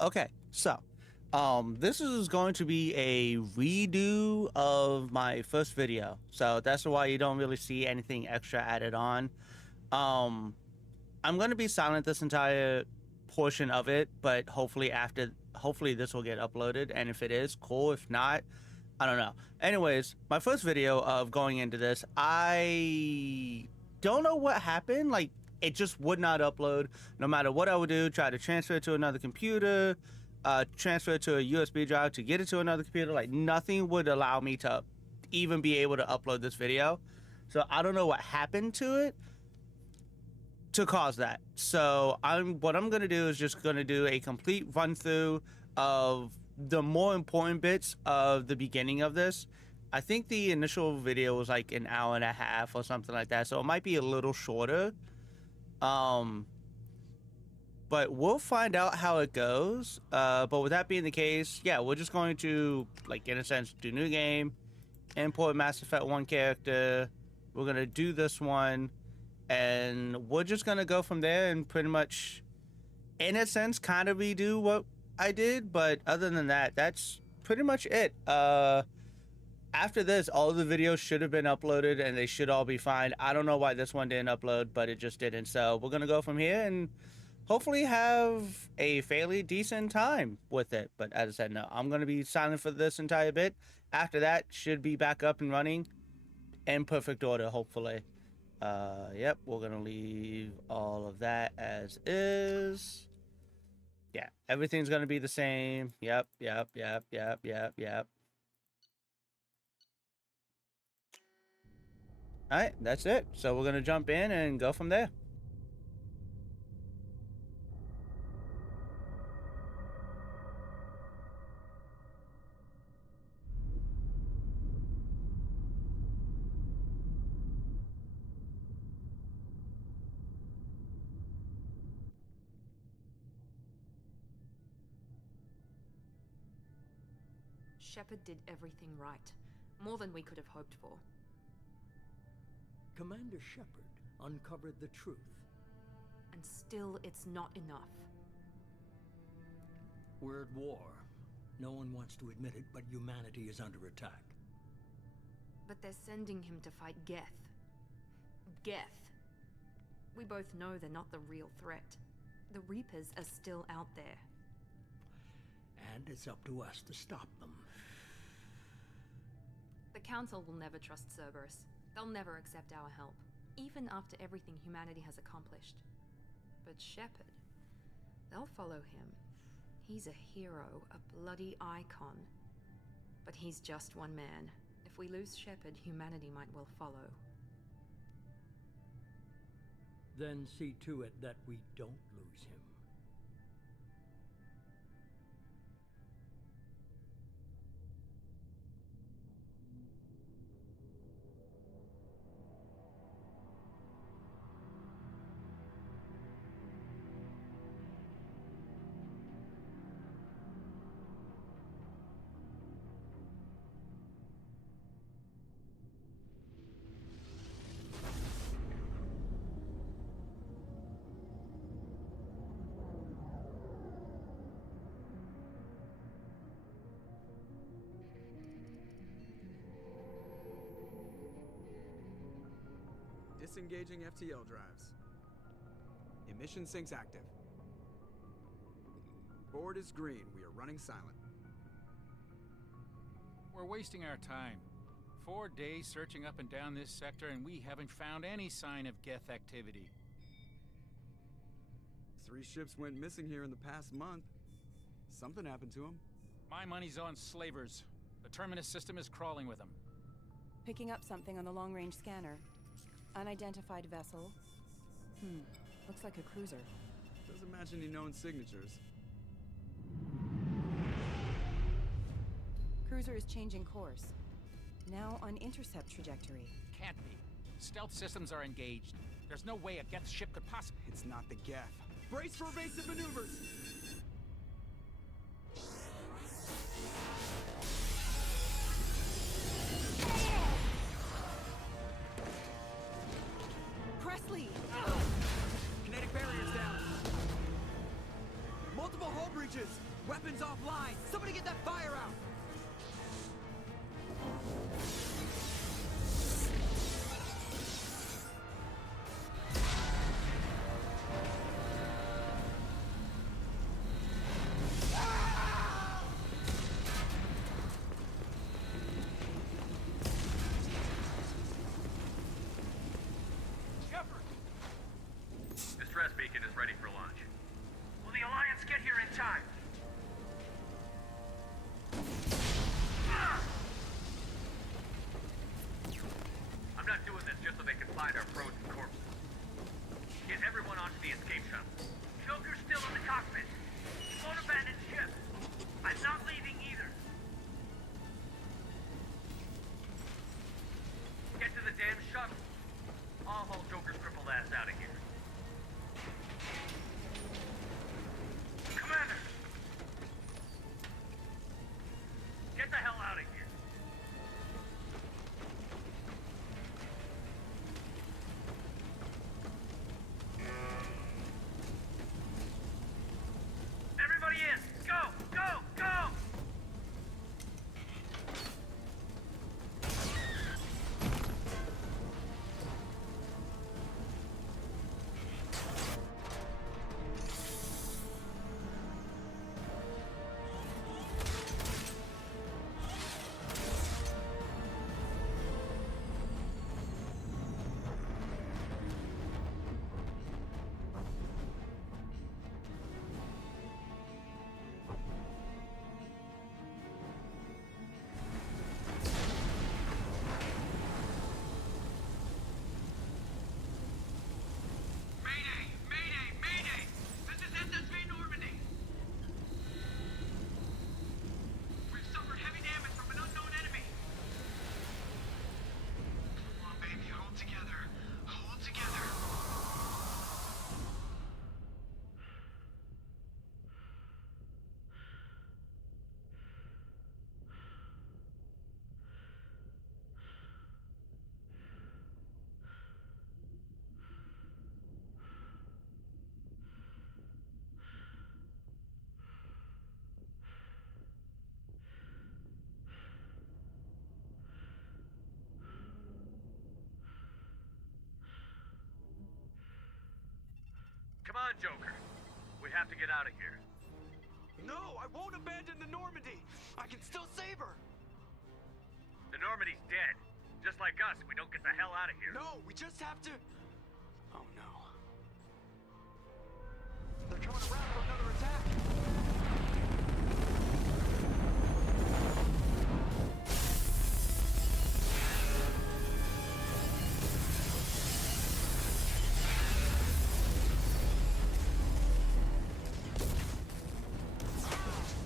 Okay. So, this is going to be a redo of my first video. So that's why you don't really see anything extra added on. Um, I'm going to be silent this entire portion of it, but hopefully this will get uploaded. And if it is, cool. If not, I don't know. Anyways, my first video of going into this, I don't know what happened. Like, it just would not upload no matter what I would do. Try to transfer it to another computer, transfer it to a USB drive to get it to another computer. Like, nothing would allow me to even be able to upload this video. So I don't know what happened to it to cause that. So what I'm gonna do is just gonna do a complete run through of the more important bits of the beginning of this. I think the initial video was like an hour and a half or something like that, so it might be a little shorter. But we'll find out how it goes. But with that being the case, yeah, we're just going to, like, in a sense, do new game, import Mass Effect 1 character. We're gonna do this one, and we're just gonna go from there and pretty much, in a sense, kind of redo what I did. But other than that, that's pretty much it. After this, all of the videos should have been uploaded and they should all be fine. I don't know why this one didn't upload, but it just didn't. So we're gonna go from here and hopefully have a fairly decent time with it. But as I said, no, I'm gonna be silent for this entire bit. After that, should be back up and running in perfect order, hopefully. Yep, we're gonna leave all of that as is. Yeah, everything's gonna be the same. Yep. All right, that's it. So we're gonna jump in and go from there. Shepard did everything right. More than we could have hoped for. Commander Shepard uncovered the truth. And still, it's not enough. We're at war. No one wants to admit it, but humanity is under attack. But they're sending him to fight Geth. Geth. We both know they're not the real threat. The Reapers are still out there. And it's up to us to stop them. The Council will never trust Cerberus. They'll never accept our help, even after everything humanity has accomplished. But Shepard, they'll follow him. He's a hero, a bloody icon. But he's just one man. If we lose Shepard, humanity might well follow. Then see to it that we don't lose him. Disengaging FTL drives. Emission sinks active. Board is green. We are running silent. We're wasting our time. 4 days searching up and down this sector, and we haven't found any sign of Geth activity. 3 ships went missing here in the past month. Something happened to them. My money's on slavers. The Terminus system is crawling with them. Picking up something on the long-range scanner. Unidentified vessel. Looks like a cruiser. Doesn't match any known signatures. Cruiser is changing course. Now on intercept trajectory. Can't be. Stealth systems are engaged. There's no way a Geth ship could possibly... It's not the Geth. Brace for evasive maneuvers! Presley! Kinetic barriers down. Multiple breaches! Weapons offline! Somebody get that fire out! Shepard! Distress beacon is ready for launch. Will the Alliance get here in time? I'm not doing this just so they can find our frozen corpses. Get everyone onto the escape shuttle. Joker's still in the cockpit. He won't abandon ship. I'm not leaving either. Get to the damn shuttle. I'll haul Joker's crippled ass out of here. Commander! Get the hell out of here. Everybody in! Go! Go! Go! Mayday! Mayday! Mayday! This is SSV Normandy! We've suffered heavy damage from an unknown enemy. Come on, baby, hold together. Hold together. Come on, Joker. We have to get out of here. No, I won't abandon the Normandy! I can still save her! The Normandy's dead. Just like us, we don't get the hell out of here. No, we just have to... Oh no. They're coming around for another attack!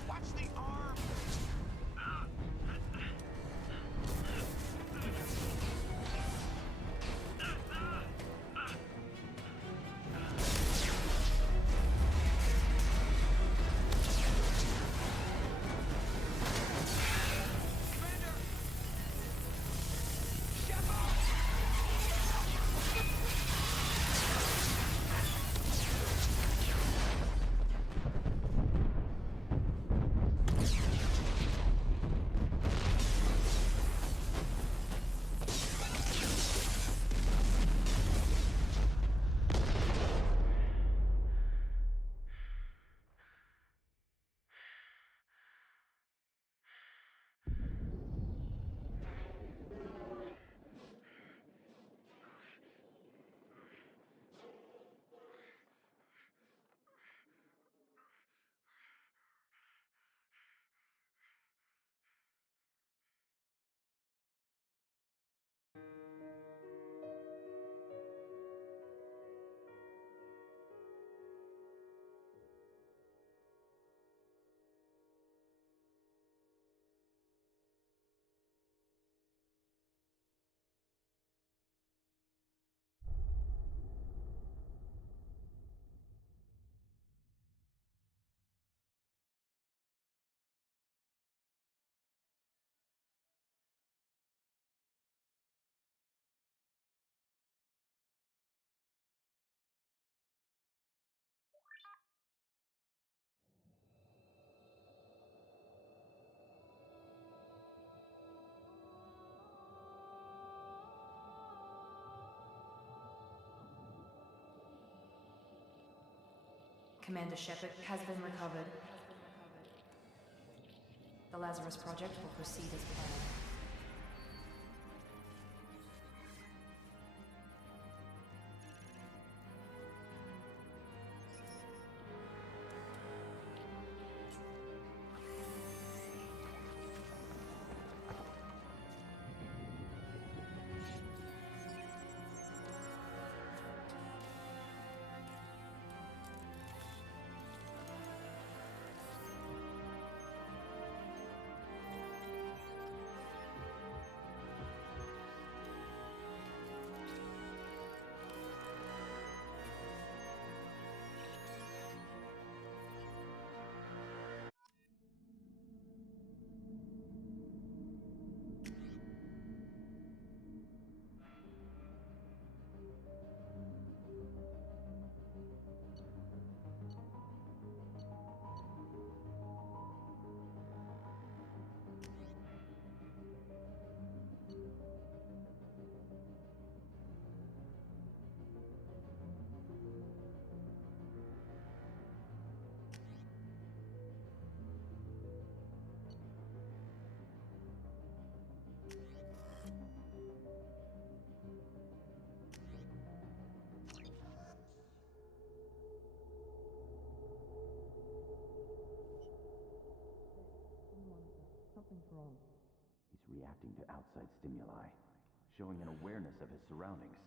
Watch the arm! Commander Shepard has been recovered. The Lazarus Project will proceed as planned. Something's wrong. He's reacting to outside stimuli, showing an awareness of his surroundings.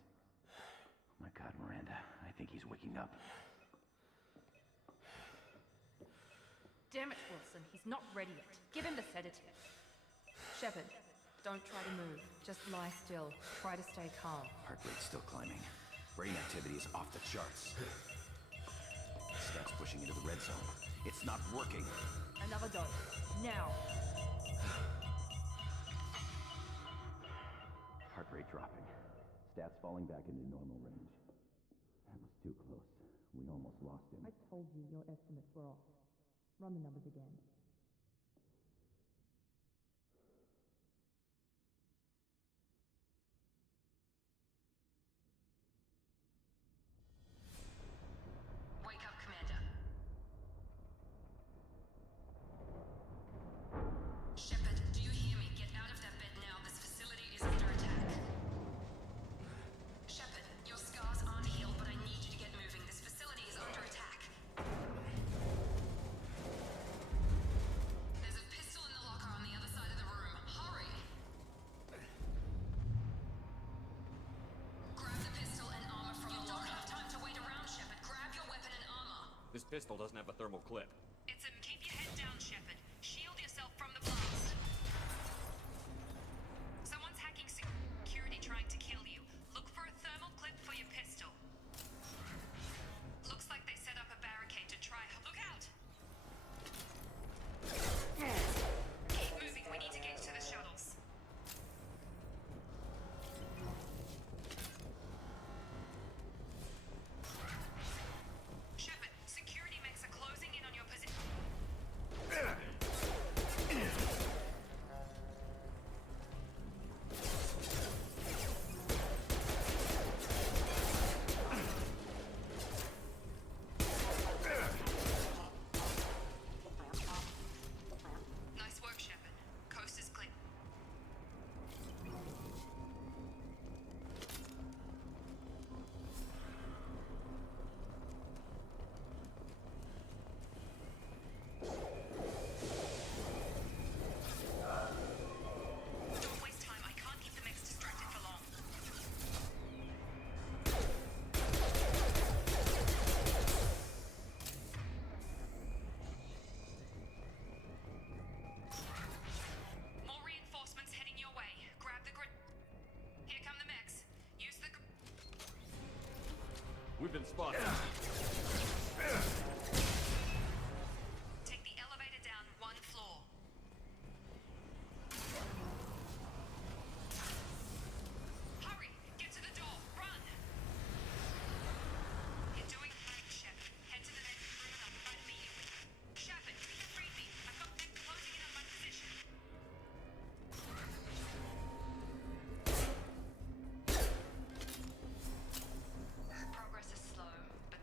Oh my God, Miranda, I think he's waking up. Damn it, Wilson. He's not ready yet. Give him the sedative. Shepard, don't try to move. Just lie still. Try to stay calm. Heart rate's still climbing. Brain activity is off the charts. Stats pushing into the red zone. It's not working. Another dose. Now. Heart rate dropping. Stats falling back into normal range. That was too close. We almost lost him. I told you your estimates were off. Run the numbers again. Wake up, Commander. Shepard, do you hear me? Get out of that bed now. This facility is under attack. Shepard, your scars aren't healed, but I need you to get moving. This facility is under attack. There's a pistol in the locker on the other side of the room. Hurry! Grab the pistol and armor from the locker. You don't have time to wait around, Shepard. Grab your weapon and armor. This pistol doesn't have a thermal clip. Keep your head down, Shepard. Shield yourself from the blast. Someone's hacking security trying to kill you. Look for a thermal clip for your pistol. Looks like they set up a barricade to try. Look out! Keep moving. We need to get to the shuttles. Shepard, security mechs are closing in on your position. Nice work, Shepard. Coast is clear. Don't waste time. I can't keep the mechs distracted for long. More reinforcements heading your way. Grab the grid. Here come the mechs. Use the. We've been spotted. Take the elevator down one floor. Hurry! Get to the door. Run! You're doing great, Shepard. Head to the next room and I'll try to meet you. Shepard, you can read me. I've got mechs closing in on my position. Progress is slow, but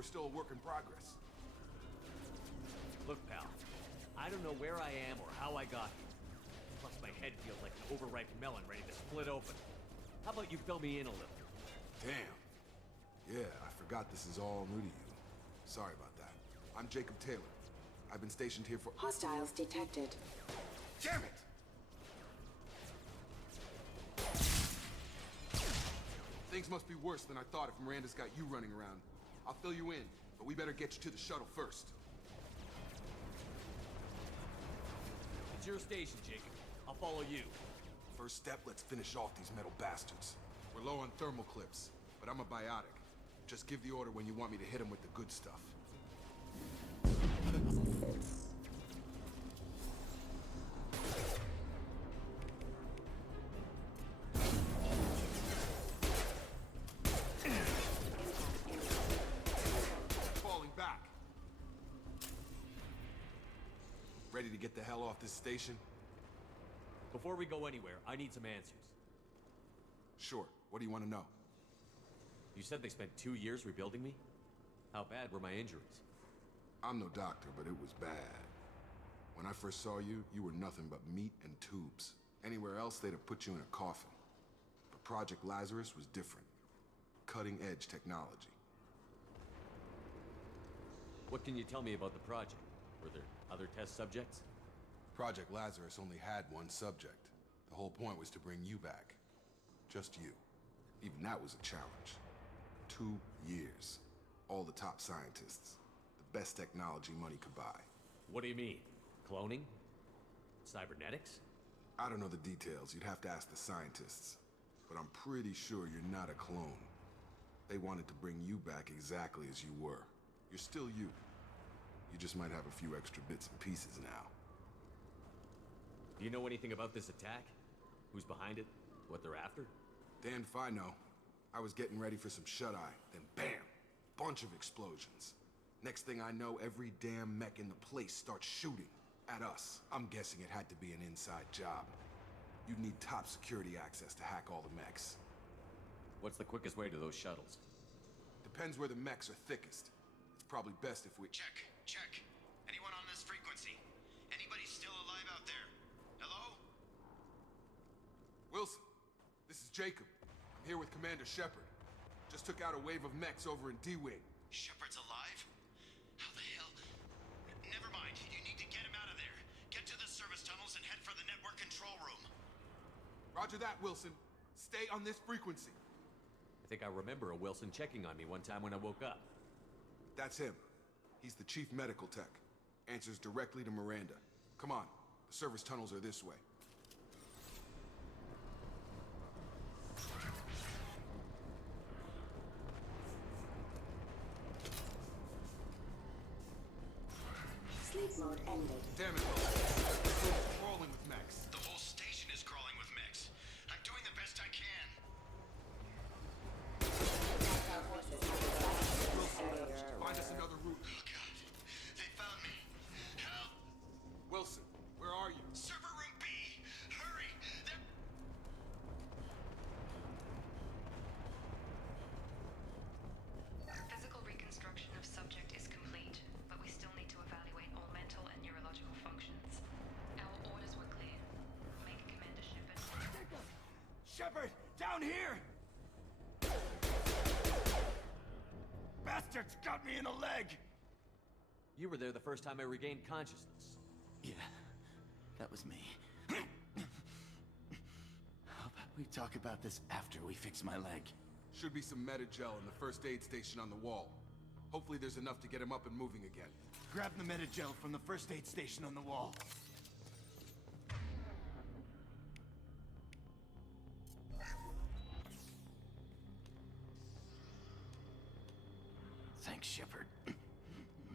are still a work in progress. Look, pal, I don't know where I am or how I got here. Plus, my head feels like an overripe melon ready to split open. How about you fill me in a little? Damn. Yeah, I forgot this is all new to you. Sorry about that. I'm Jacob Taylor. I've been stationed here for— Hostiles detected. Damn it! Things must be worse than I thought if Miranda's got you running around. I'll fill you in, but we better get you to the shuttle first. It's your station, Jacob. I'll follow you. First step, let's finish off these metal bastards. We're low on thermal clips, but I'm a biotic. Just give the order when you want me to hit them with the good stuff. Falling back. Ready to get the hell off this station? Before we go anywhere, I need some answers. Sure. What do you want to know? You said they spent 2 years rebuilding me? How bad were my injuries? I'm no doctor, but it was bad. When I first saw you, you were nothing but meat and tubes. Anywhere else, they'd have put you in a coffin. But Project Lazarus was different. Cutting-edge technology. What can you tell me about the project? Were there other test subjects? Project Lazarus only had one subject. The whole point was to bring you back. Just you. Even that was a challenge. 2 years. All the top scientists. The best technology money could buy. What do you mean? Cloning? Cybernetics? I don't know the details. You'd have to ask the scientists. But I'm pretty sure you're not a clone. They wanted to bring you back exactly as you were. You're still you. You just might have a few extra bits and pieces now. Do you know anything about this attack? Who's behind it? What they're after? Damned if I know. I was getting ready for some shut-eye, then bam! Bunch of explosions. Next thing I know, every damn mech in the place starts shooting at us. I'm guessing it had to be an inside job. You'd need top security access to hack all the mechs. What's the quickest way to those shuttles? Depends where the mechs are thickest. It's probably best if we— Check. Anyone on this frequency? Anybody still alive out there? Hello? Wilson, this is Jacob. I'm here with Commander Shepard. Just took out a wave of mechs over in D-Wing. Shepard's alive? How the hell? Never mind. You need to get him out of there. Get to the service tunnels and head for the network control room. Roger that, Wilson. Stay on this frequency. I think I remember a Wilson checking on me one time when I woke up. That's him. He's the chief medical tech. Answers directly to Miranda. Come on. The service tunnels are this way. Sleep mode ended. Damn it, Wilson. It's crawling with mechs. The whole station is crawling with mechs. I'm doing the best I can. Find us another route. Oh, God. They found me. Help! Wilson, where are you? Server room B! Hurry! They're... Physical reconstruction of subject is complete, but we still need to evaluate all mental and neurological functions. Our orders were clear. Make Commander Shepard. Shepard! Down here! Bastards got me in the leg! You were there the first time I regained consciousness. Yeah, that was me. How about we talk about this after we fix my leg? Should be some Metagel in the first aid station on the wall. Hopefully there's enough to get him up and moving again. Grab the Metagel from the first aid station on the wall. Thanks, Shepard.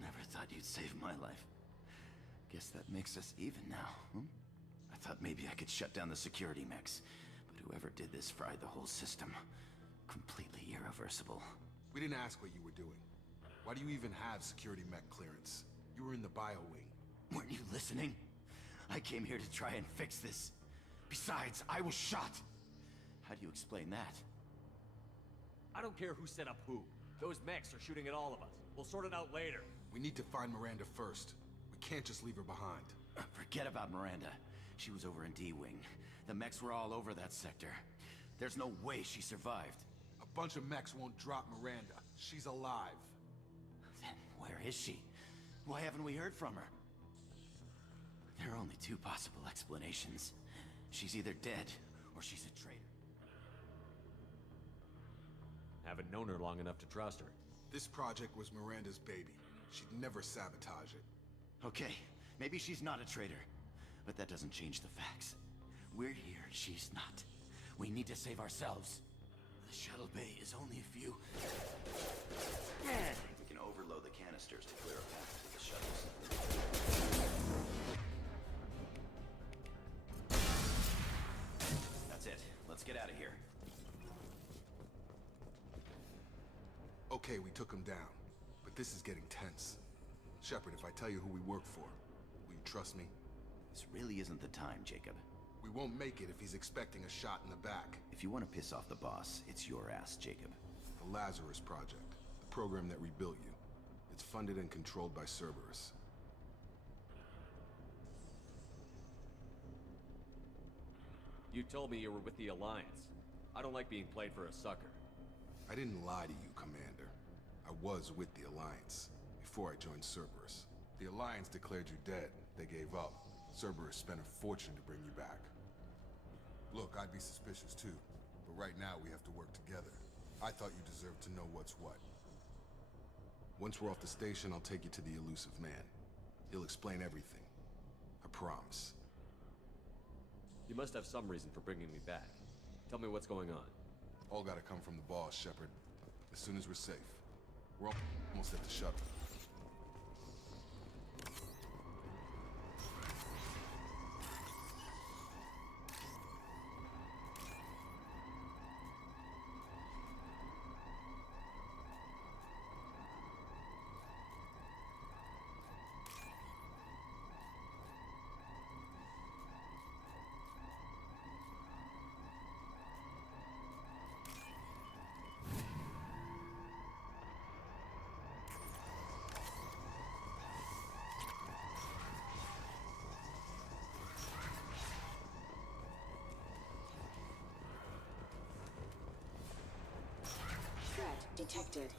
Never thought you'd save my life. Guess that makes us even now, hmm? I thought maybe I could shut down the security mechs, but whoever did this fried the whole system. Completely irreversible. We didn't ask what you were doing. Why do you even have security mech clearance? You were in the bio wing. Weren't you listening? I came here to try and fix this. Besides, I was shot. How do you explain that? I don't care who set up who. Those mechs are shooting at all of us. We'll sort it out later. We need to find Miranda first. We can't just leave her behind. Forget about Miranda. She was over in D-Wing. The mechs were all over that sector. There's no way she survived. A bunch of mechs won't drop Miranda. She's alive. Then where is she? Why haven't we heard from her? There are only two possible explanations. She's either dead, or she's a traitor. Haven't known her long enough to trust her. This project was Miranda's baby. She'd never sabotage it. Okay, maybe she's not a traitor. But that doesn't change the facts. We're here, she's not. We need to save ourselves. The shuttle bay is only a few... We can overload the canisters to clear a path to the shuttles. That's it. Let's get out of here. Okay, we took him down. But this is getting tense. Shepard, if I tell you who we work for, will you trust me? This really isn't the time, Jacob. We won't make it if he's expecting a shot in the back. If you want to piss off the boss, it's your ass, Jacob. The Lazarus Project, the program that rebuilt you. It's funded and controlled by Cerberus. You told me you were with the Alliance. I don't like being played for a sucker. I didn't lie to you, Commander. I was with the Alliance, before I joined Cerberus. The Alliance declared you dead. They gave up. Cerberus spent a fortune to bring you back. Look, I'd be suspicious too, but right now we have to work together. I thought you deserved to know what's what. Once we're off the station, I'll take you to the Elusive Man. He'll explain everything. I promise. You must have some reason for bringing me back. Tell me what's going on. All gotta come from the boss, Shepard. As soon as we're safe. We're almost at the shuttle. Threat detected.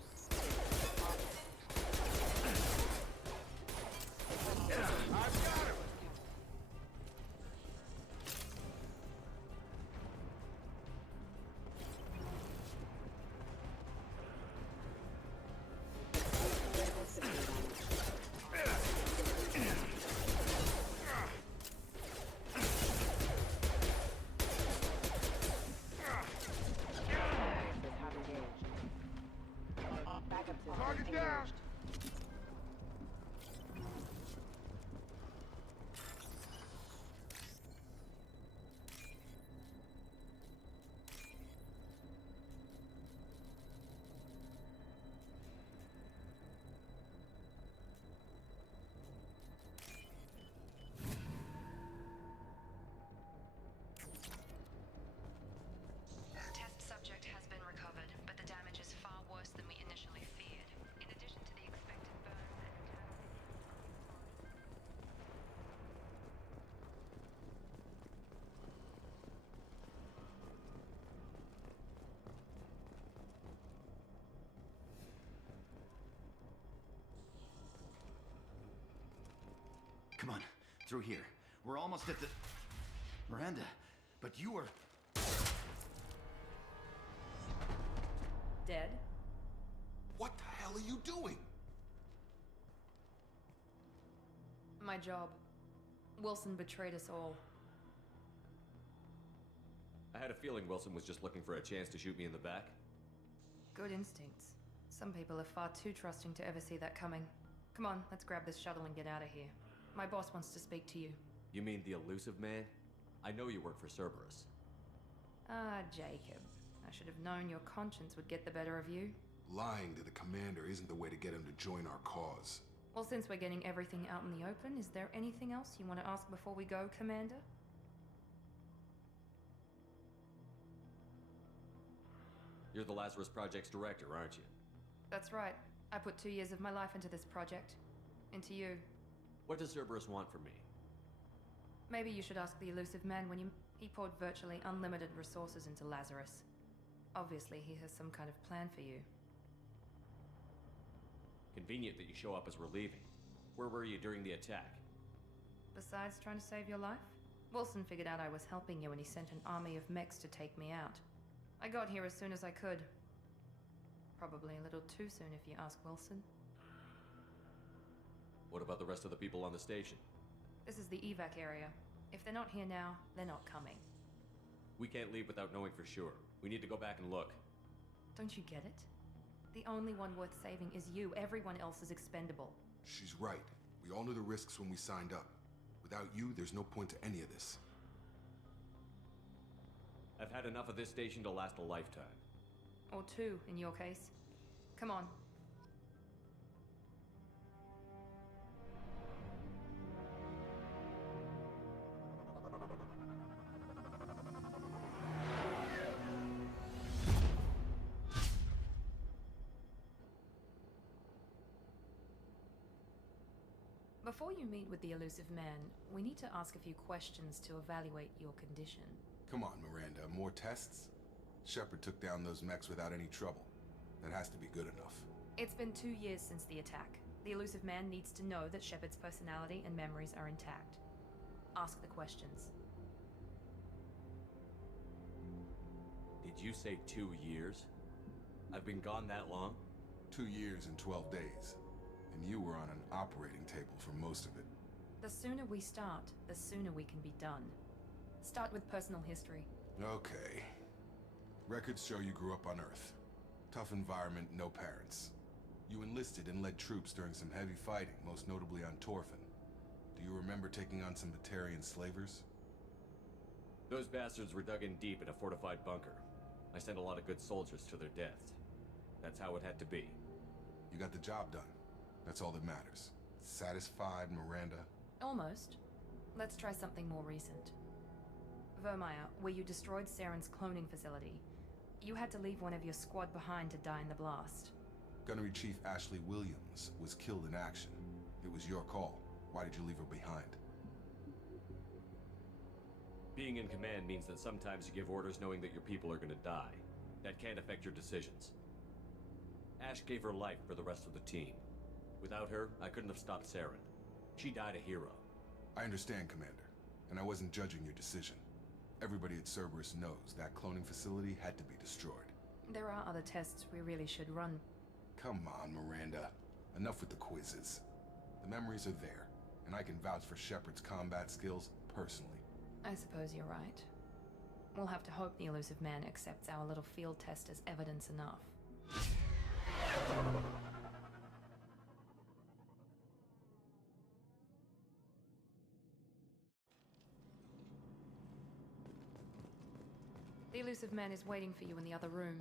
Target down! Test subject has been recovered, but the damage is far worse than we initially feared. In addition to the expected burns and Come on, through here. We're almost at the... Miranda, but you were... dead? What the hell are you doing? My job. Wilson betrayed us all. I had a feeling Wilson was just looking for a chance to shoot me in the back. Good instincts. Some people are far too trusting to ever see that coming. Come on, let's grab this shuttle and get out of here. My boss wants to speak to you. You mean the Elusive Man? I know you work for Cerberus. Ah, Jacob. I should have known your conscience would get the better of you. Lying to the commander isn't the way to get him to join our cause. Well, since we're getting everything out in the open, is there anything else you want to ask before we go, Commander? You're the Lazarus Project's director, aren't you? That's right. I put 2 years of my life into this project. Into you. What does Cerberus want from me? Maybe you should ask the Elusive Man when you... He poured virtually unlimited resources into Lazarus. Obviously, he has some kind of plan for you. Convenient that you show up as we're leaving. Where were you during the attack? Besides trying to save your life, Wilson figured out I was helping you and he sent an army of mechs to take me out. I got here as soon as I could. Probably a little too soon if you ask Wilson. What about the rest of the people on the station? This is the evac area. If they're not here now, they're not coming. We can't leave without knowing for sure. We need to go back and look. Don't you get it? The only one worth saving is you. Everyone else is expendable. She's right. We all knew the risks when we signed up. Without you, there's no point to any of this. I've had enough of this station to last a lifetime. Or 2, in your case. Come on. Before you meet with the Elusive Man, we need to ask a few questions to evaluate your condition. Come on, Miranda. More tests? Shepard took down those mechs without any trouble. That has to be good enough. It's been 2 years since the attack. The Elusive Man needs to know that Shepard's personality and memories are intact. Ask the questions. Did you say 2 years? I've been gone that long? 2 years and 12 days. And you were on an operating table for most of it. The sooner we start, the sooner we can be done. Start with personal history. Okay. Records show you grew up on Earth. Tough environment, no parents. You enlisted and led troops during some heavy fighting, most notably on Torfin. Do you remember taking on some Batarian slavers? Those bastards were dug in deep in a fortified bunker. I sent a lot of good soldiers to their deaths. That's how it had to be. You got the job done. That's all that matters. Satisfied, Miranda? Almost. Let's try something more recent. Vermeer, where you destroyed Saren's cloning facility. You had to leave one of your squad behind to die in the blast. Gunnery Chief Ashley Williams was killed in action. It was your call. Why did you leave her behind? Being in command means that sometimes you give orders knowing that your people are gonna die. That can't affect your decisions. Ash gave her life for the rest of the team. Without her, I couldn't have stopped Saren. She died a hero. I understand, Commander, and I wasn't judging your decision. Everybody at Cerberus knows that cloning facility had to be destroyed. There are other tests we really should run. Come on, Miranda. Enough with the quizzes. The memories are there, and I can vouch for Shepard's combat skills personally. I suppose you're right. We'll have to hope the Elusive Man accepts our little field test as evidence enough. The Elusive Man is waiting for you in the other room.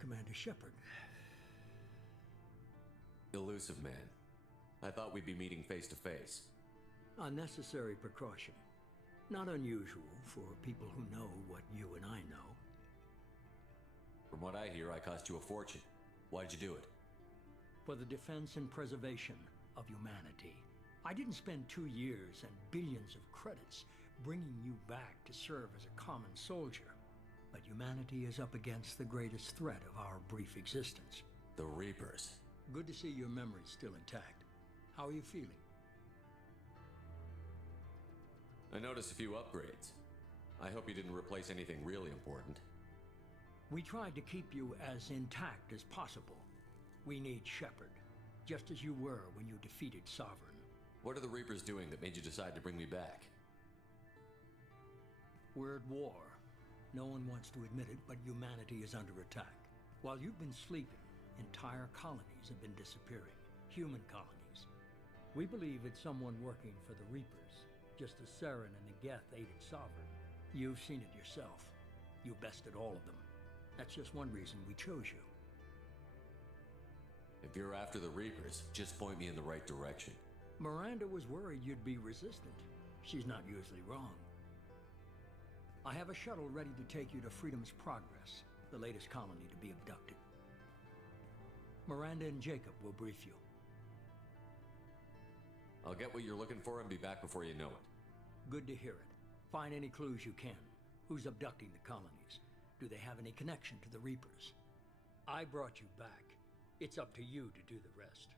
Commander Shepard. Elusive Man. I thought we'd be meeting face to face. Unnecessary precaution. Not unusual for people who know what you and I know. From what I hear, I cost you a fortune. Why'd you do it? for the defense and preservation of humanity. I didn't spend 2 years and billions of credits bringing you back to serve as a common soldier. But humanity is up against the greatest threat of our brief existence. The Reapers. Good to see your memory's still intact. How are you feeling? I noticed a few upgrades. I hope you didn't replace anything really important. We tried to keep you as intact as possible. We need Shepard, just as you were when you defeated Sovereign. What are the Reapers doing that made you decide to bring me back? We're at war. No one wants to admit it, but humanity is under attack. While you've been sleeping, entire colonies have been disappearing. Human colonies. We believe it's someone working for the Reapers, just as Saren and Nageth aided Sovereign. You've seen it yourself. You bested all of them. That's just one reason we chose you. If you're after the Reapers, just point me in the right direction. Miranda was worried you'd be resistant. She's not usually wrong. I have a shuttle ready to take you to Freedom's Progress, the latest colony to be abducted. Miranda and Jacob will brief you. I'll get what you're looking for and be back before you know it. Good to hear it. Find any clues you can. Who's abducting the colonies? Do they have any connection to the Reapers? I brought you back. It's up to you to do the rest.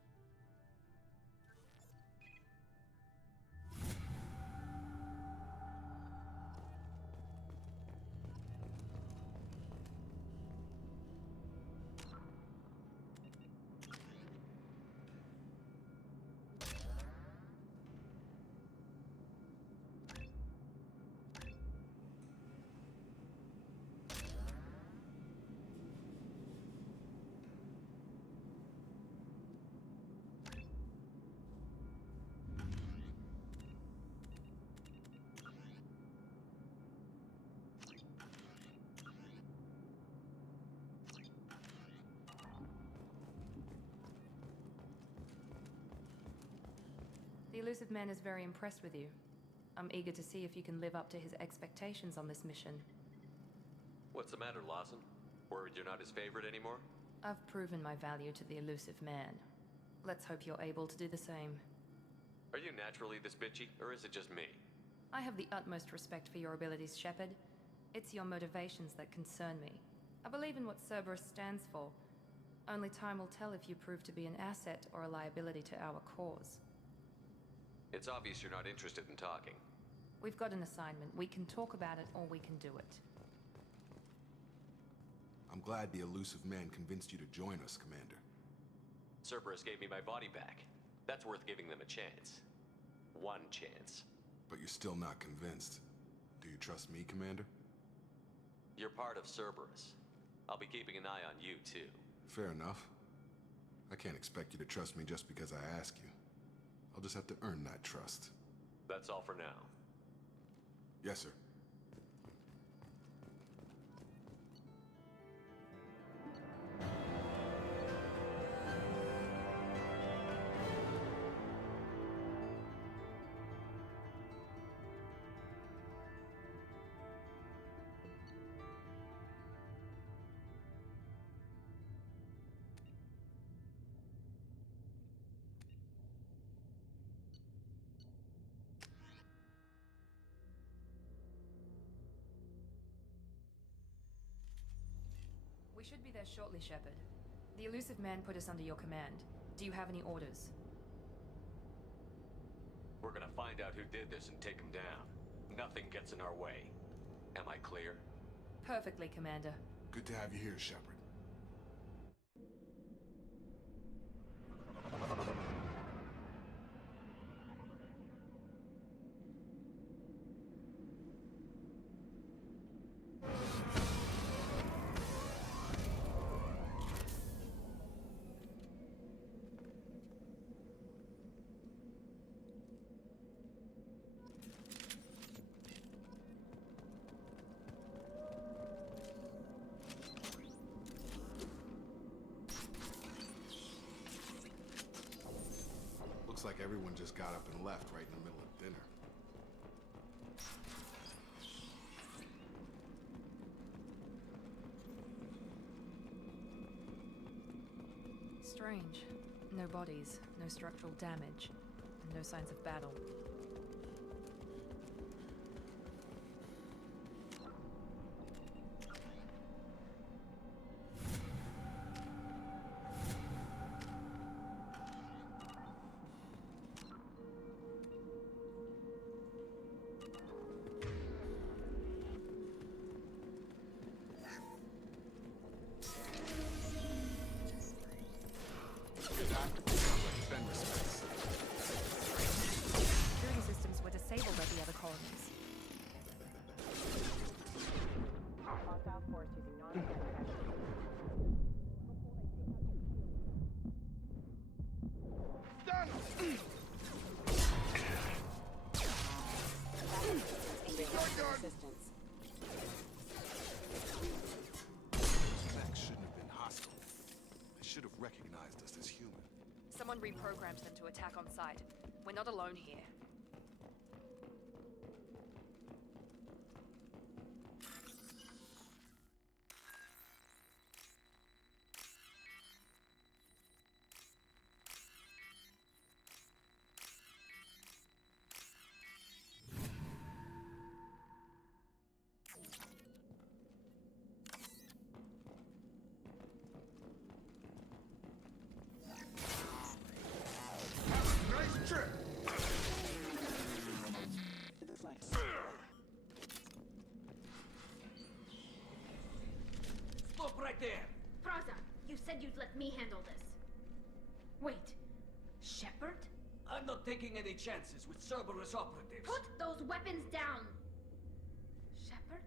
The Elusive Man is very impressed with you. I'm eager to see if you can live up to his expectations on this mission. What's the matter, Lawson? Worried you're not his favorite anymore? I've proven my value to the Elusive Man. Let's hope you're able to do the same. Are you naturally this bitchy, or is it just me? I have the utmost respect for your abilities, Shepard. It's your motivations that concern me. I believe in what Cerberus stands for. Only time will tell if you prove to be an asset or a liability to our cause. It's obvious you're not interested in talking. We've got an assignment. We can talk about it or we can do it. I'm glad the Elusive Man convinced you to join us, Commander. Cerberus gave me my body back. That's worth giving them a chance. One chance. But you're still not convinced. Do you trust me, Commander? You're part of Cerberus. I'll be keeping an eye on you, too. Fair enough. I can't expect you to trust me just because I ask you. I'll just have to earn that trust. That's all for now. Yes, sir. We should be there shortly, Shepard. The Elusive Man put us under your command. Do you have any orders? We're gonna find out who did this and take him down. Nothing gets in our way. Am I clear? Perfectly, Commander. Good to have you here, Shepard. Looks like everyone just got up and left right in the middle of dinner. Strange. No bodies, no structural damage, and no signs of battle. Security systems were disabled at the other colonies. Hostile force using non-standard resistance. Mech shouldn't have been hostile. They should have recognized us as human. Someone reprogrammed them to attack on sight. We're not alone here. Nice trip! Stop right there! Praza, you said you'd let me handle this. Wait, Shepard? I'm not taking any chances with Cerberus operatives. Put those weapons down! Shepard?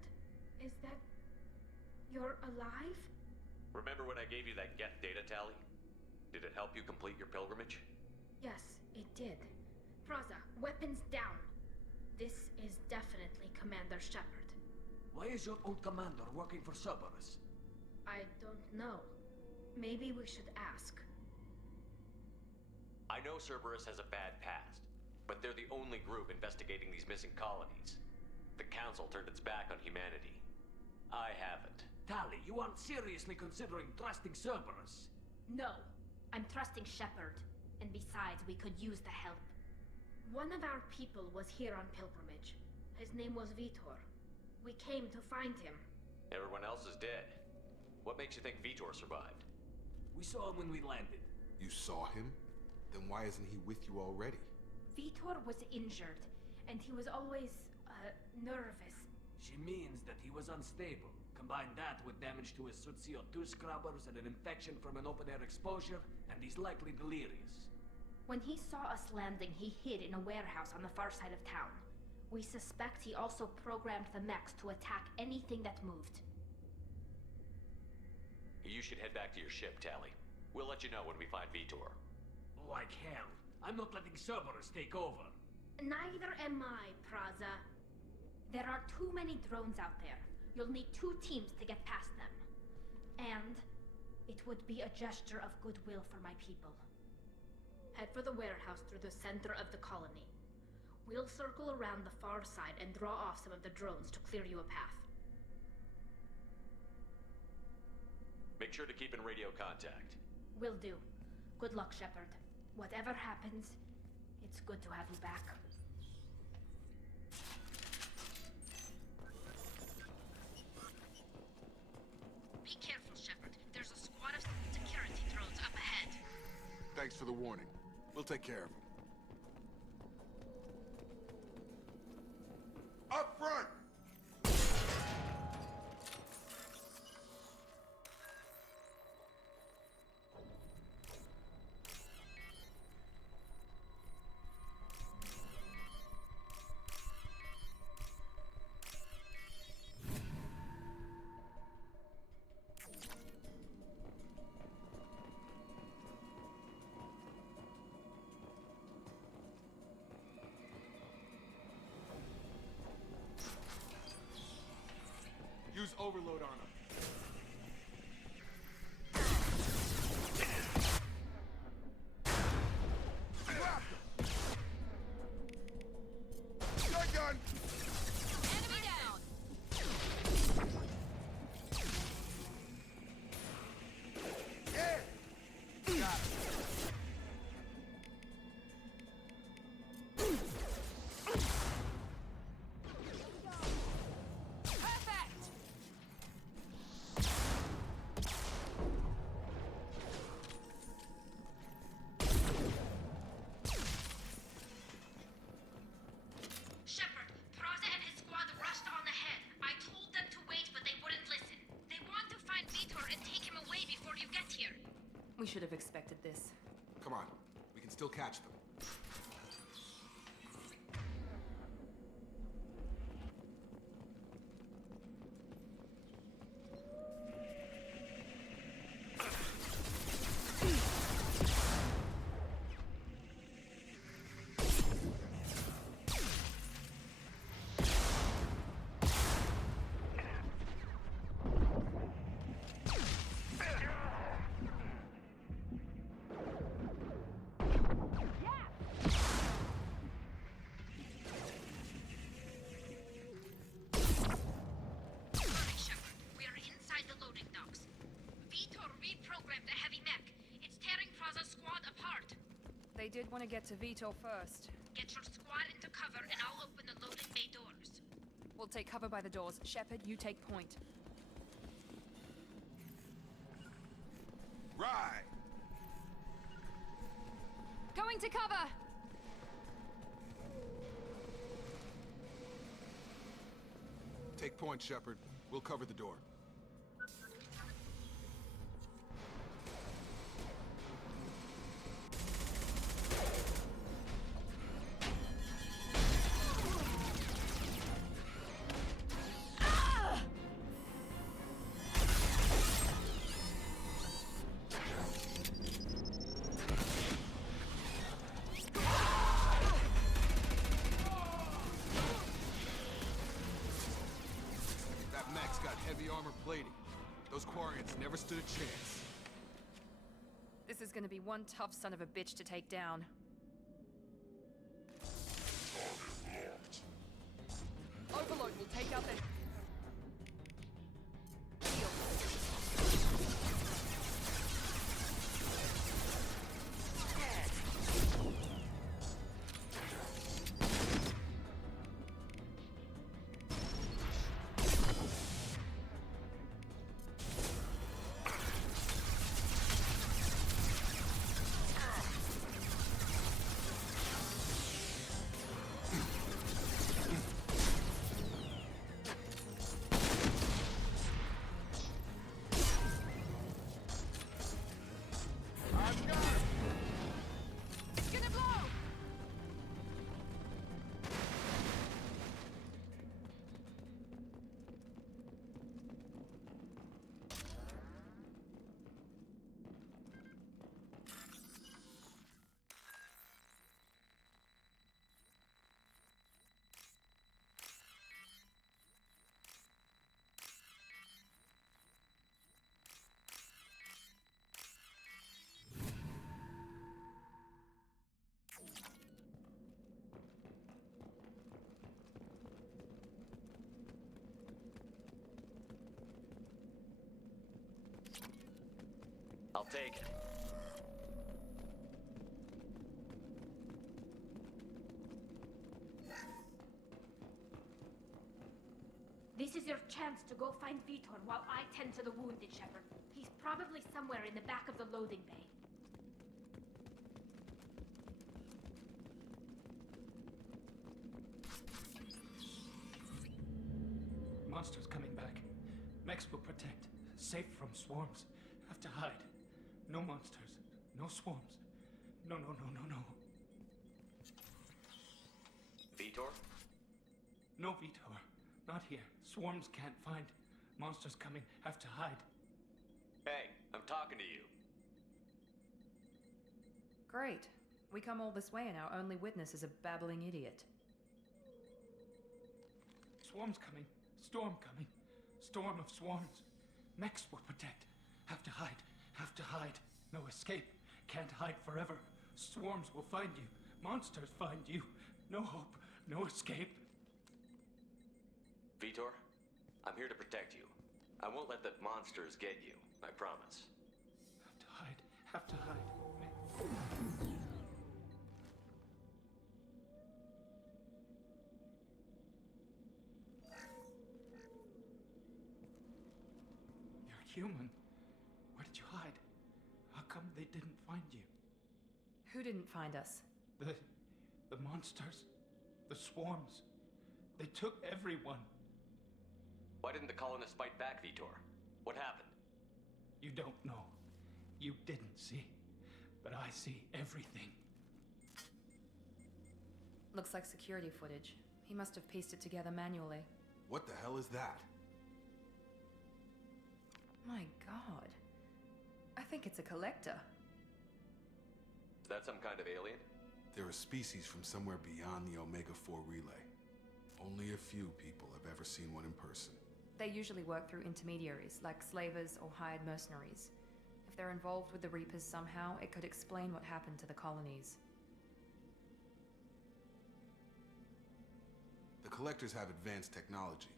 Is that... you're alive? Remember when I gave you that Geth data tally? Did it help you complete your pilgrimage? Yes, it did. Praza, weapons down. This is definitely Commander Shepard. Why is your old commander working for Cerberus? I don't know. Maybe we should ask. I know Cerberus has a bad past, but they're the only group investigating these missing colonies. The Council turned its back on humanity. I haven't. Tali, you aren't seriously considering trusting Cerberus? No, I'm trusting Shepard. And besides, we could use the help. One of our people was here on pilgrimage. His name was Vitor. We came to find him. Everyone else is dead. What makes you think Vitor survived? We saw him when we landed. You saw him? Then why isn't he with you already? Vitor was injured, and he was always, nervous. She means that he was unstable. Combine that with damage to his suit CO2 scrubbers and an infection from an open-air exposure, and he's likely delirious. When he saw us landing, he hid in a warehouse on the far side of town. We suspect he also programmed the mechs to attack anything that moved. You should head back to your ship, Tali. We'll let you know when we find Vitor. Like hell. I'm not letting Cerberus take over. Neither am I, Praza. There are too many drones out there. You'll need 2 teams to get past them. And it would be a gesture of goodwill for my people. Head for the warehouse through the center of the colony. We'll circle around the far side and draw off some of the drones to clear you a path. Make sure to keep in radio contact. Will do. Good luck, Shepard. Whatever happens, it's good to have you back. Be careful, Shepard. There's a squad of security drones up ahead. Thanks for the warning. We'll take care of him. Up front! should have expected this. Come on, we can still catch them. They did want to get to Vitor first. Get your squad into cover and I'll open the loading bay doors. We'll take cover by the doors. Shepard, you take point. Right! Going to cover! Take point, Shepard. We'll cover the door. Heavy armor plating. Those Quarians never stood a chance. This is gonna be one tough son of a bitch to take down. Overload will take out the... I'll take it. This is your chance to go find Vitor while I tend to the wounded, Shepard. He's probably somewhere in the back of the loading bay. Monsters coming back. Mechs will protect. Safe from swarms. Have to hide. No monsters. No swarms. No. Vitor? No Vitor. Not here. Swarms can't find. Monsters coming. Have to hide. Hey, I'm talking to you. Great. We come all this way and our only witness is a babbling idiot. Swarms coming. Storm coming. Storm of swarms. Mechs will protect. Have to hide. Have to hide. No escape. Can't hide forever. Swarms will find you. Monsters find you. No hope. No escape. Vitor, I'm here to protect you. I won't let the monsters get you. I promise. Have to hide. Have to hide. You're human. Where did you hide? How come they didn't find you? Who didn't find us? The monsters. The swarms. They took everyone. Why didn't the colonists fight back, Vitor? What happened? You don't know. You didn't see, but I see everything. Looks like security footage. He must have pieced it together manually. What the hell is that? My god. I think it's a collector. Is that some kind of alien? They're a species from somewhere beyond the Omega-4 relay. Only a few people have ever seen one in person. They usually work through intermediaries, like slavers or hired mercenaries. If they're involved with the Reapers somehow, it could explain what happened to the colonies. The Collectors have advanced technology.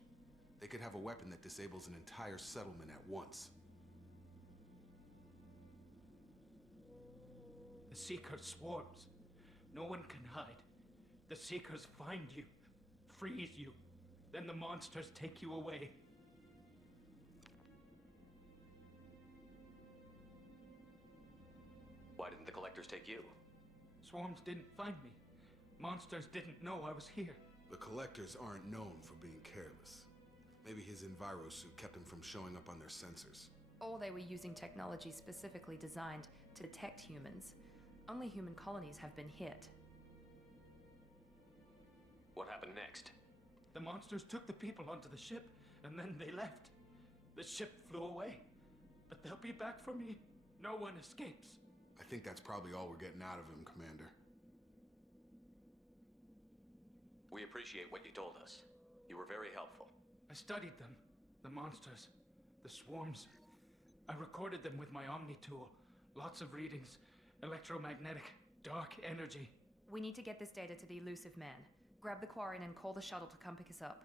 They could have a weapon that disables an entire settlement at once. The Seeker swarms. No one can hide. The Seekers find you, freeze you, then the monsters take you away. Why didn't the Collectors take you? Swarms didn't find me. Monsters didn't know I was here. The Collectors aren't known for being careless. Maybe his Enviro suit kept him from showing up on their sensors. Or they were using technology specifically designed to detect humans. Only human colonies have been hit. What happened next? The monsters took the people onto the ship, and then they left. The ship flew away. But they'll be back for me. No one escapes. I think that's probably all we're getting out of him, Commander. We appreciate what you told us. You were very helpful. I studied them. The monsters. The swarms. I recorded them with my Omni tool. Lots of readings. Electromagnetic. Dark energy. We need to get this data to the Elusive Man. Grab the Quarian and call the shuttle to come pick us up.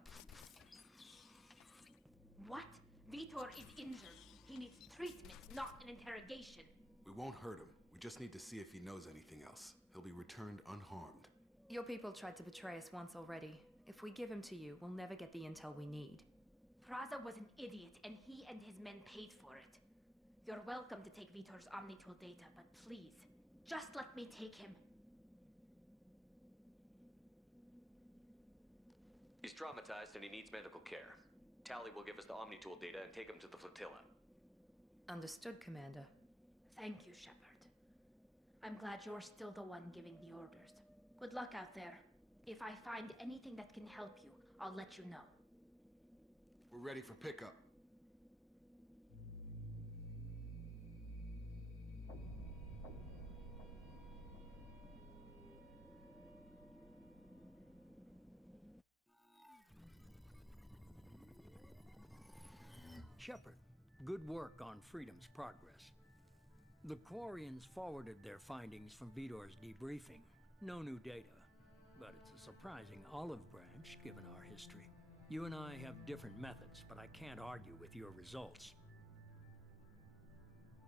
What? Vitor is injured. He needs treatment, not an interrogation. We won't hurt him. We just need to see if he knows anything else. He'll be returned unharmed. Your people tried to betray us once already. If we give him to you, we'll never get the intel we need. Praza was an idiot, and he and his men paid for it. You're welcome to take Vitor's Omnitool data, but please, just let me take him. He's traumatized and he needs medical care. Tali will give us the Omnitool data and take him to the flotilla. Understood, Commander. Thank you, Shepard. I'm glad you're still the one giving the orders. Good luck out there. If I find anything that can help you, I'll let you know. We're ready for pickup. Shepard, good work on Freedom's progress. The Quarians forwarded their findings from Vitor's debriefing. No new data, but it's a surprising olive branch given our history. You and I have different methods, but I can't argue with your results.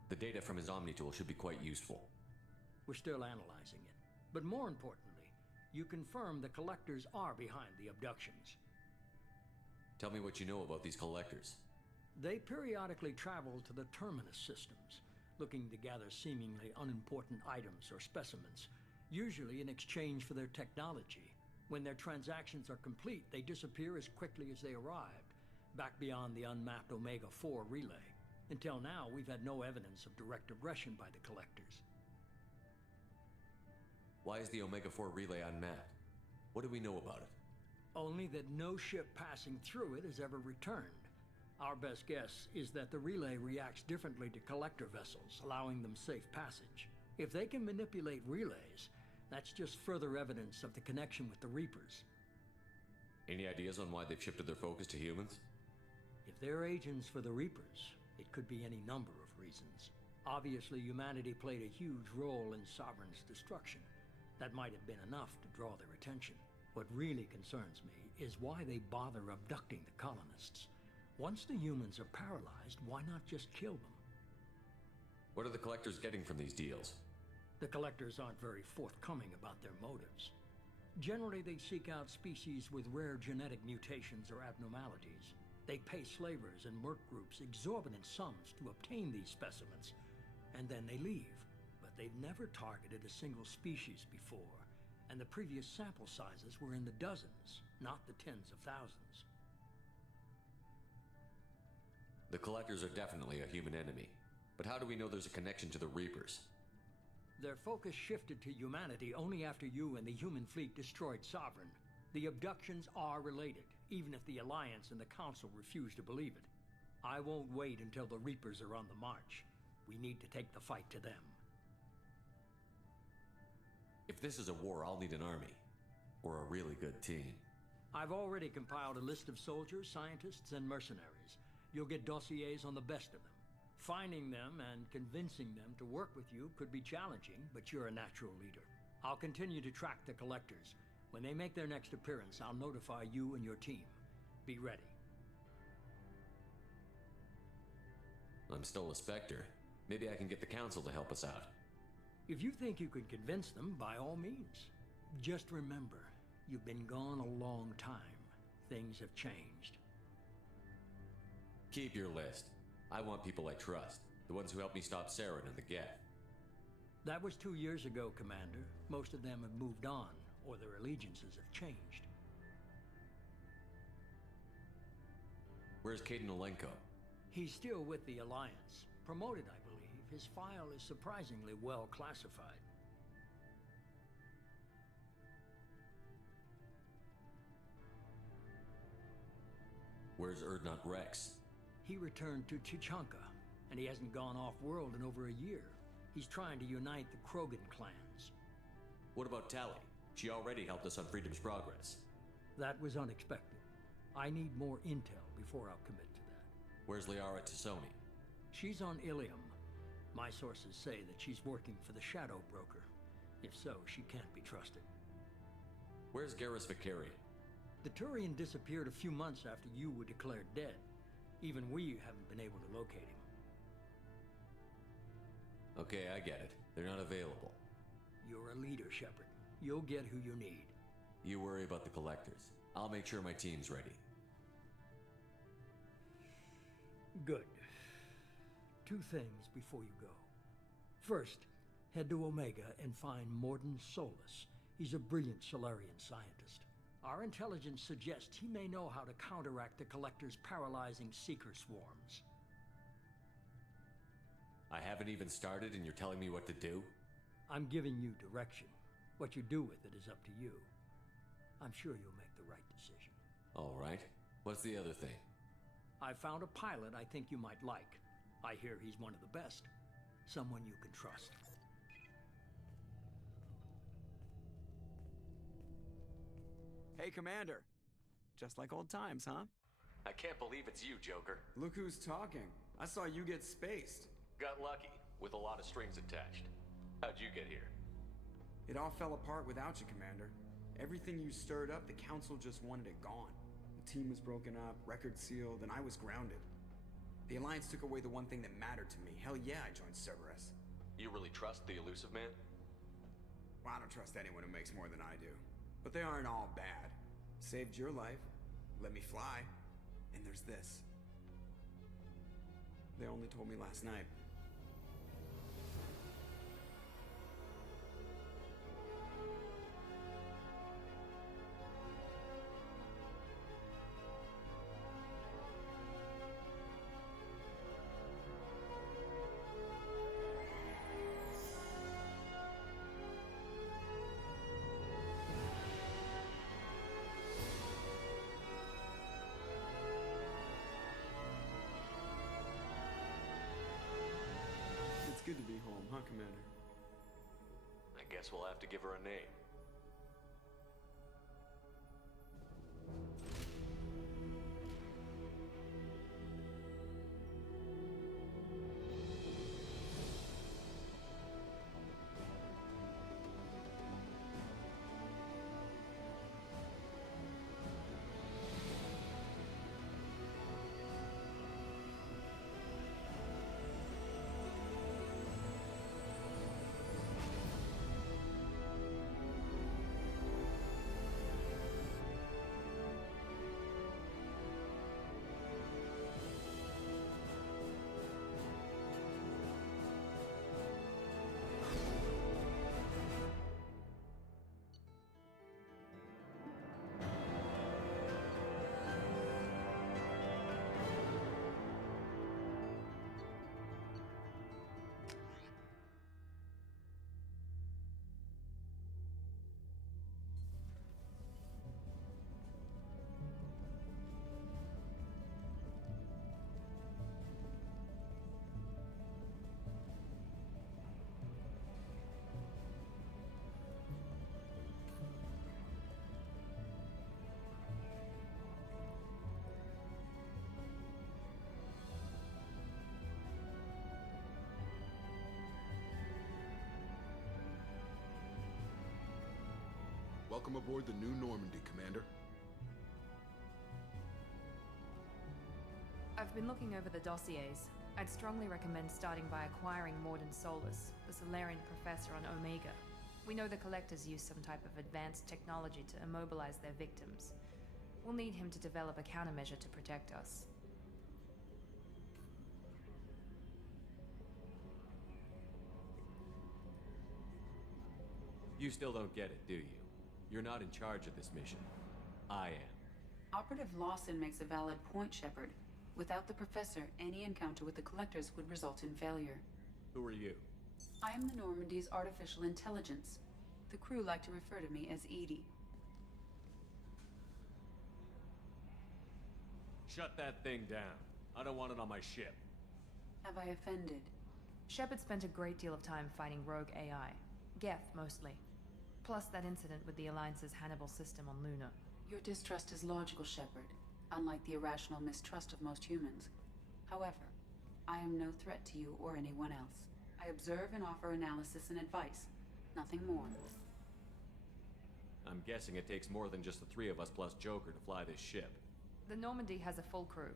The data from his Omnitool should be quite useful. We're still analyzing it. But more importantly, you confirm the Collectors are behind the abductions. Tell me what you know about these Collectors. They periodically travel to the Terminus systems, looking to gather seemingly unimportant items or specimens, usually in exchange for their technology. When their transactions are complete, they disappear as quickly as they arrived, back beyond the unmapped Omega-4 relay. Until now, we've had no evidence of direct aggression by the Collectors. Why is the Omega-4 relay unmapped? What do we know about it? Only that no ship passing through it has ever returned. Our best guess is that the relay reacts differently to Collector vessels, allowing them safe passage. If they can manipulate relays, that's just further evidence of the connection with the Reapers. Any ideas on why they've shifted their focus to humans? If they're agents for the Reapers, it could be any number of reasons. Obviously, humanity played a huge role in Sovereign's destruction. That might have been enough to draw their attention. What really concerns me is why they bother abducting the colonists. Once the humans are paralyzed, why not just kill them? What are the Collectors getting from these deals? The Collectors aren't very forthcoming about their motives. Generally, they seek out species with rare genetic mutations or abnormalities. They pay slavers and merc groups exorbitant sums to obtain these specimens, and then they leave. But they've never targeted a single species before, and the previous sample sizes were in the dozens, not the tens of thousands. The Collectors are definitely a human enemy, But how do we know there's a connection to the Reapers? Their focus shifted to humanity only after you and the human fleet destroyed Sovereign. The abductions are related, even if the Alliance and the Council refuse to believe it. I won't wait until the Reapers are on the march. We need to take the fight to them. If this is a war, I'll need an army. Or a really good team. I've already compiled a list of soldiers, scientists, and mercenaries. You'll get dossiers on the best of them. Finding them and convincing them to work with you could be challenging, but you're a natural leader. I'll continue to track the Collectors. When they make their next appearance, I'll notify you and your team. Be ready. I'm still a Spectre. Maybe I can get the Council to help us out. If you think you can convince them, by all means. Just remember, you've been gone a long time. Things have changed. Keep your list. I want people I trust. The ones who helped me stop Saren and the Geth. That was 2 years ago, Commander. Most of them have moved on, or their allegiances have changed. Where's Caden Olenko? He's still with the Alliance. Promoted, I believe. His file is surprisingly well classified. Where's Urdnot Rex? He returned to Tuchanka, and he hasn't gone off-world in over a year. He's trying to unite the Krogan clans. What about Tali? She already helped us on Freedom's Progress. That was unexpected. I need more intel before I'll commit to that. Where's Liara Tassoni? She's on Ilium. My sources say that she's working for the Shadow Broker. If so, she can't be trusted. Where's Garrus Vakarian? The Turian disappeared a few months after you were declared dead. Even we haven't been able to locate him. Okay, I get it. They're not available. You're a leader, Shepard. You'll get who you need. You worry about the Collectors. I'll make sure my team's ready. Good. 2 things before you go. First, head to Omega and find Mordin Solus. He's a brilliant Solarian scientist. Our intelligence suggests he may know how to counteract the Collector's paralyzing Seeker swarms. I haven't even started and you're telling me what to do? I'm giving you direction. What you do with it is up to you. I'm sure you'll make the right decision. All right. What's the other thing? I found a pilot I think you might like. I hear he's one of the best. Someone you can trust. Hey, Commander. Just like old times, huh? I can't believe it's you, Joker. Look who's talking. I saw you get spaced. Got lucky, with a lot of strings attached. How'd you get here? It all fell apart without you, Commander. Everything you stirred up, the Council just wanted it gone. The team was broken up, record sealed, and I was grounded. The Alliance took away the one thing that mattered to me. Hell yeah, I joined Cerberus. You really trust the Illusive Man? Well, I don't trust anyone who makes more than I do. But they aren't all bad. Saved your life, let me fly, and there's this. They only told me last night. It's good to be home, huh, Commander? I guess we'll have to give her a name. Welcome aboard the New Normandy, Commander. I've been looking over the dossiers. I'd strongly recommend starting by acquiring Mordin Solus, the Solarian professor on Omega. We know the Collectors use some type of advanced technology to immobilize their victims. We'll need him to develop a countermeasure to protect us. You still don't get it, do you? You're not in charge of this mission. I am. Operative Lawson makes a valid point, Shepard. Without the Professor, any encounter with the Collectors would result in failure. Who are you? I am the Normandy's artificial intelligence. The crew like to refer to me as EDI. Shut that thing down. I don't want it on my ship. Have I offended? Shepard spent a great deal of time fighting rogue AI. Geth, mostly. Plus that incident with the Alliance's Hannibal system on Luna. Your distrust is logical, Shepard, unlike the irrational mistrust of most humans. However, I am no threat to you or anyone else. I observe and offer analysis and advice. Nothing more. I'm guessing it takes more than just the three of us plus Joker to fly this ship. The Normandy has a full crew.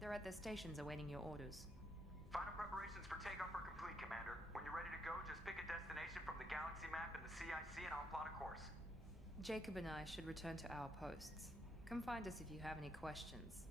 They're at their stations awaiting your orders. Final preparations for takeoff are complete, Commander. When you're ready to go, just pick a destination from the galaxy map and the CIC and I'll plot a course. Jacob and I should return to our posts. Come find us if you have any questions.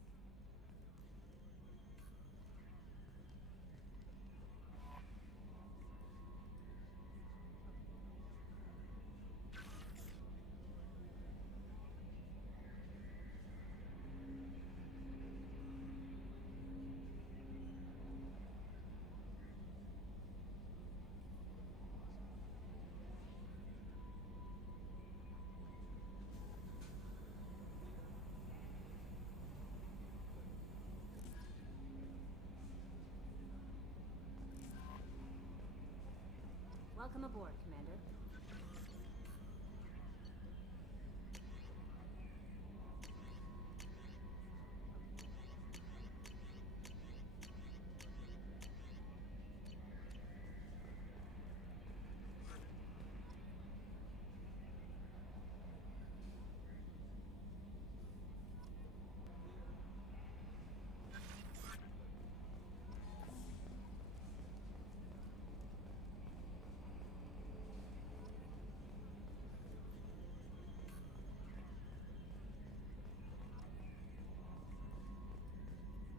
Welcome aboard, Commander.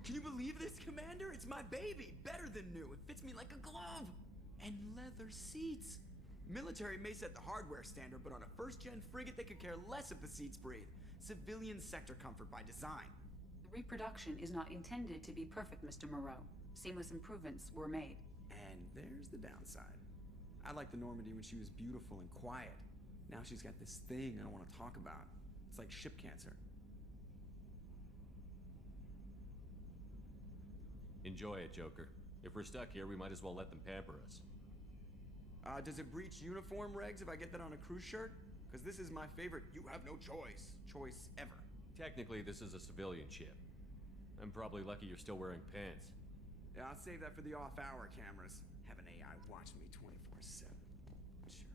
Can you believe this, Commander? It's my baby. Better than new. It fits me like a glove. And leather seats. Military may set the hardware standard, but on a first-gen frigate, they could care less if the seats breathe. Civilian sector comfort by design. The reproduction is not intended to be perfect, Mr. Moreau. Seamless improvements were made. And there's the downside. I liked the Normandy when she was beautiful and quiet. Now she's got this thing I don't want to talk about. It's like ship cancer. Enjoy it, Joker. If we're stuck here, we might as well let them pamper us. Does it breach uniform regs if I get that on a crew shirt? Because this is my favorite you have no choice ever. Technically, this is a civilian ship. I'm probably lucky you're still wearing pants. Yeah, I'll save that for the off-hour cameras. Have an AI watching me 24/7. Sure.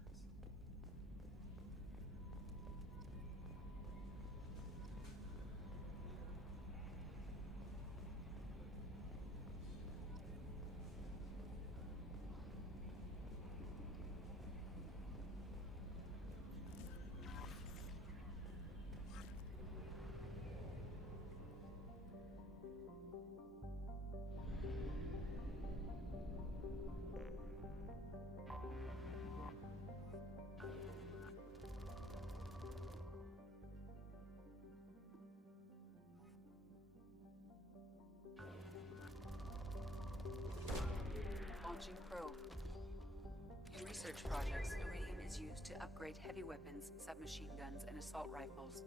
Launching probe. In research projects, iridium is used to upgrade heavy weapons, submachine guns, and assault rifles.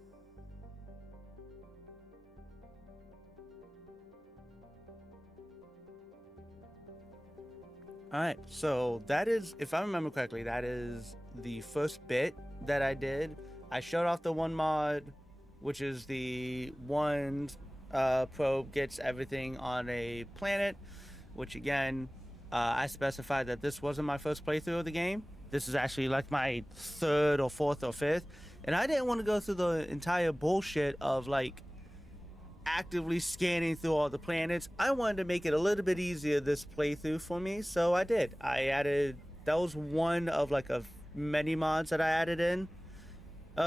Alright, so that is, if I remember correctly, that is the first bit that I did. I showed off the one mod, which is the one probe gets everything on a planet, which again, I specified that this wasn't my first playthrough of the game. This is actually like my 3rd or 4th or 5th, and I didn't want to go through the entire bullshit of like actively scanning through all the planets. I wanted to make it a little bit easier this playthrough for me, so I did. I added, that was one of like a many mods that I added in.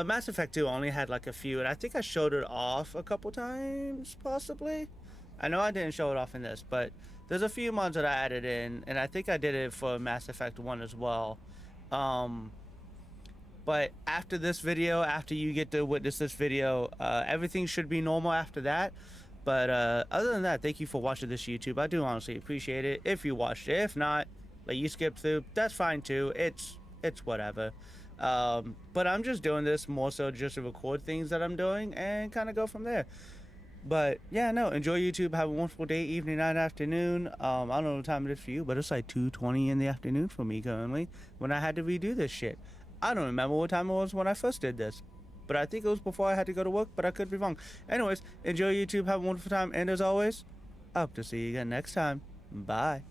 Mass Effect 2 only had like a few, and I think I showed it off a couple times, possibly. I know I didn't show it off in this, but there's a few mods that I added in, and I think I did it for Mass Effect 1 as well. But after this video, after you get to witness this video, everything should be normal after that. But other than that, thank you for watching this YouTube. I do honestly appreciate it. If you watched it, if not, like you skipped through, that's fine too. It's whatever. But I'm just doing this more so just to record things that I'm doing and kind of go from there. But yeah, no, enjoy YouTube. Have a wonderful day, evening, night, afternoon. I don't know what time it is for you, but it's like 2:20 in the afternoon for me currently when I had to redo this shit. I don't remember what time it was when I first did this, but I think it was before I had to go to work, but I could be wrong. Anyways, enjoy YouTube. Have a wonderful time. And as always, I hope to see you again next time. Bye.